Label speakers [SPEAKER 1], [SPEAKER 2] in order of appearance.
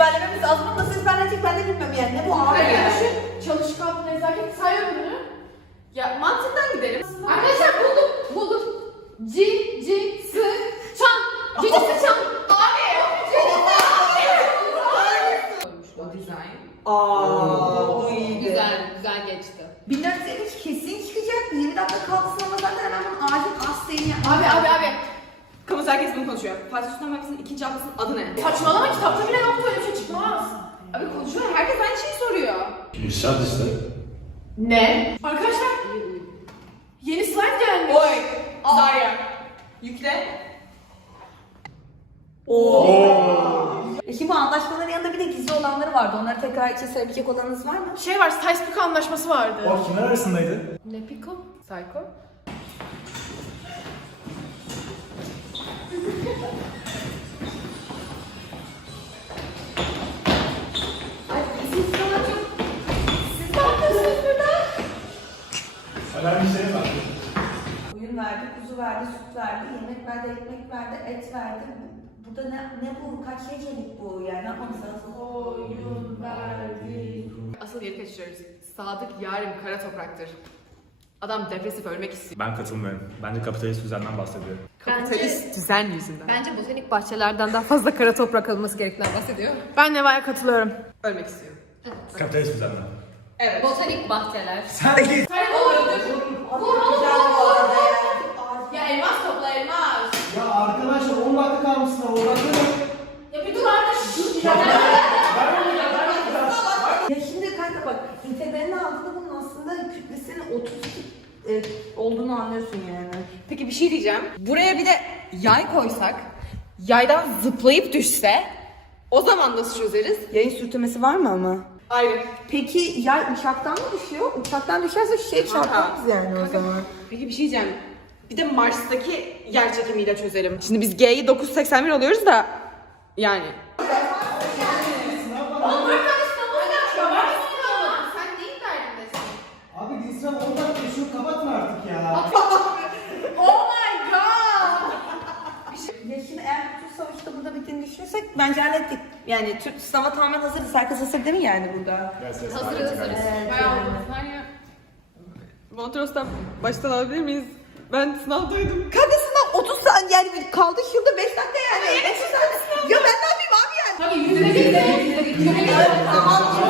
[SPEAKER 1] ezberlememiz lazım ama nasıl ezberlenecek ben de bilmiyorum yani. Ne bu abi
[SPEAKER 2] Hayır,
[SPEAKER 1] ya?
[SPEAKER 2] düşün. Çalışkan, nezaket, sayıyorum bunu. Ya mantıktan gidelim.
[SPEAKER 3] Arkadaşlar buldum. Çan. Cici çan. Abi.
[SPEAKER 2] O dizayn.
[SPEAKER 1] Bu iyiydi.
[SPEAKER 3] Güzel geçti.
[SPEAKER 1] 1453 kesin çıkacak. 20 dakika kalsın ama zaten hemen bunun acil asleğini yapmam.
[SPEAKER 2] Abi.
[SPEAKER 4] Kamusu herkes bunu konuşuyor. Fatih Sultan Mehmet'in ikinci ablasının adı ne?
[SPEAKER 2] Saçmalama, kitapta bile yoktu, öyle bir şey çıkmaz.
[SPEAKER 4] Abi konuşuyor, herkes aynı şeyi soruyor.
[SPEAKER 5] İrşad işte.
[SPEAKER 2] Ne? Arkadaşlar, yeni slide gelmiş.
[SPEAKER 4] Oy! Zarya. Yükle.
[SPEAKER 1] Şimdi bu anlaşmaların yanında bir de gizli olanları vardı. Onları tekrar için söyleyebilecek olanınız var mı?
[SPEAKER 2] Şey var, Sykes-Picot anlaşması vardı.
[SPEAKER 5] O kimler arasındaydı?
[SPEAKER 2] Ne Pico? Psycho?
[SPEAKER 5] Önemli bir şey var.
[SPEAKER 1] Koyun verdi, kuzu verdi, süt verdi, yemek verdi, ekmek verdi, et verdi. Burada ne bu? Kaç gecelik bu yani? Ne yapmamız lazım?
[SPEAKER 2] Oyun verdi.
[SPEAKER 4] Asıl yeri kaçırıyoruz. Sadık yarim kara topraktır. Adam depresif ölmek istiyor.
[SPEAKER 5] Ben katılmıyorum. Bence kapitalist düzenden bahsediyor.
[SPEAKER 4] Kapitalist düzen yüzünden.
[SPEAKER 3] Bence botanik bahçelerden daha fazla kara toprak alınması gerektiğinden bahsediyor.
[SPEAKER 2] Ben Neva'ya katılıyorum.
[SPEAKER 4] Ölmek istiyor.
[SPEAKER 5] Kapitalist düzenden.
[SPEAKER 4] Evet.
[SPEAKER 3] Botanik bahçeler.
[SPEAKER 5] Sen git.
[SPEAKER 2] Ya elmas topla, elmas.
[SPEAKER 6] Ya arkadaşlar 10 dakika kalmışsın odaklanın.
[SPEAKER 2] Ya bir dur artık.
[SPEAKER 1] Ya şimdi kanka bak, integralini aldığında bunun aslında kütlesinin 32 olduğunu anlıyorsun yani.
[SPEAKER 4] Peki bir şey diyeceğim. Buraya bir de yay koysak, yaydan zıplayıp düşse, o zaman nasıl çözeriz?
[SPEAKER 1] Yayın sürtünmesi var mı ama?
[SPEAKER 4] Ayrı.
[SPEAKER 1] Peki yay uçaktan mı düşüyor? Uçaktan düşerse şey çarparız yani o zaman.
[SPEAKER 4] Peki bir şey diyeceğim. Bir de Mars'taki yer çekimiyle çözelim. Şimdi biz G'yi 981 alıyoruz da yani.
[SPEAKER 2] Sen neyin derdindesin?
[SPEAKER 6] Abi Dilsem 10 dakika şunu kapatma artık ya.
[SPEAKER 2] Oh my god!
[SPEAKER 1] Ya şimdi eğer bütün savaşta burada bittiğini düşünürsek bence hallettik. Yani Türk sınava tamamen hazırız. Herkes hazır değil mi yani burada?
[SPEAKER 3] Hazırız.
[SPEAKER 2] Bayağı olmaz ya.
[SPEAKER 4] Montros'tan baştan alabilir miyiz? Ben sınavdaydım.
[SPEAKER 1] Kanka sınav 30 saniye yani kaldı şurada 5 dakika yani. 5 saniye. Ya ben ne yapayım abi yani?
[SPEAKER 2] Tabii yüzüne gitti.
[SPEAKER 1] Tamam